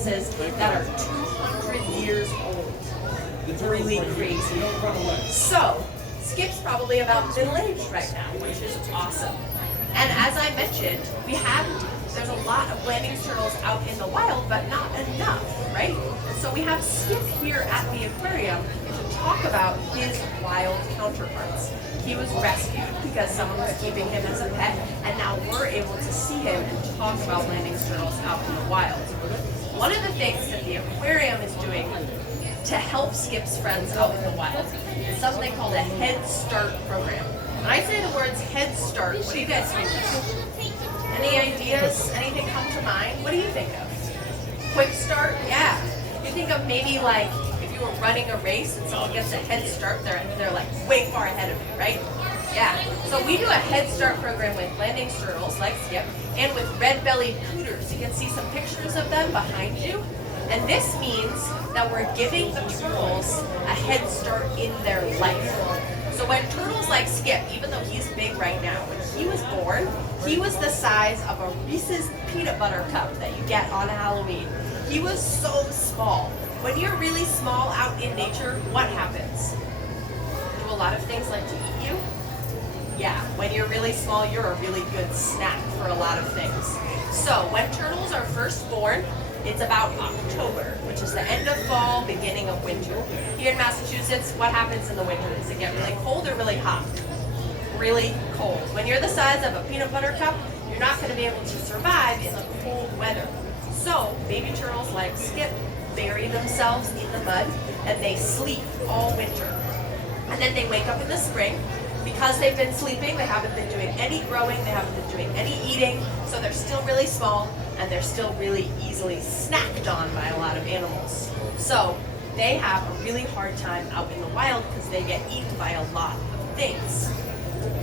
tortoises that are 200 years old. Really crazy. So, Skip's probably about middle-aged right now, which is awesome. And as I mentioned, there's a lot of Blanding's turtles out in the wild, but not enough, right? And so we have Skip here at the aquarium to talk about his wild counterparts. He was rescued because someone was keeping him as a pet, and now we're able to see him and talk about Blanding's turtles out in the wild. One of the things that the aquarium is doing to help Skip's friends out in the wild is something called a Head Start program. When I say the words Head Start, what do you guys think of? Any ideas? Anything come to mind? What do you think of? Quick start? Yeah. You think of maybe like if you were running a race and someone gets a head start, they're like way far ahead of you, right? Yeah. So we do a Head Start program with Blanding's turtles like Skip and with red-bellied cooters. You can see some pictures of them behind you. And this means that we're giving the turtles a head start in their life. So when turtles like Skip, even though he's big right now, when he was born, he was the size of a Reese's peanut butter cup that you get on Halloween. He was so small. When you're really small out in nature, what happens? Do a lot of things like to eat you? Yeah, when you're really small, you're a really good snack for a lot of things. So when turtles are first born, it's about October, which is the end of fall, beginning of winter. Here in Massachusetts, what happens in the winter? Does it get really cold or really hot? Really cold. When you're the size of a peanut butter cup, you're not going to be able to survive in the cold weather. So, baby turtles like Skip bury themselves in the mud and they sleep all winter. And then they wake up in the spring. Because they've been sleeping, they haven't been doing any growing, they haven't been doing any eating, so they're still really small and they're still really easily snacked on by a lot of animals. So they have a really hard time out in the wild because they get eaten by a lot of things.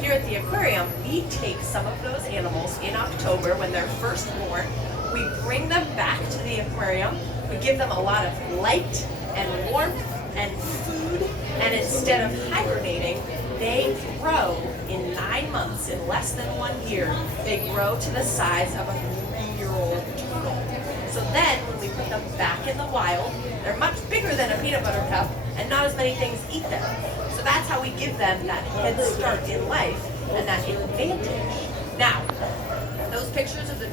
Here at the aquarium, we take some of those animals in October when they're first born, we bring them back to the aquarium, we give them a lot of light and warmth and food, and instead of hibernating, they grow in 9 months, in less than 1 year, they grow to the size of a 3-year-old turtle. So then, when we put them back in the wild, they're much bigger than a peanut butter cup, and not as many things eat them. So that's how we give them that head start in life, and that advantage. Now, those pictures of the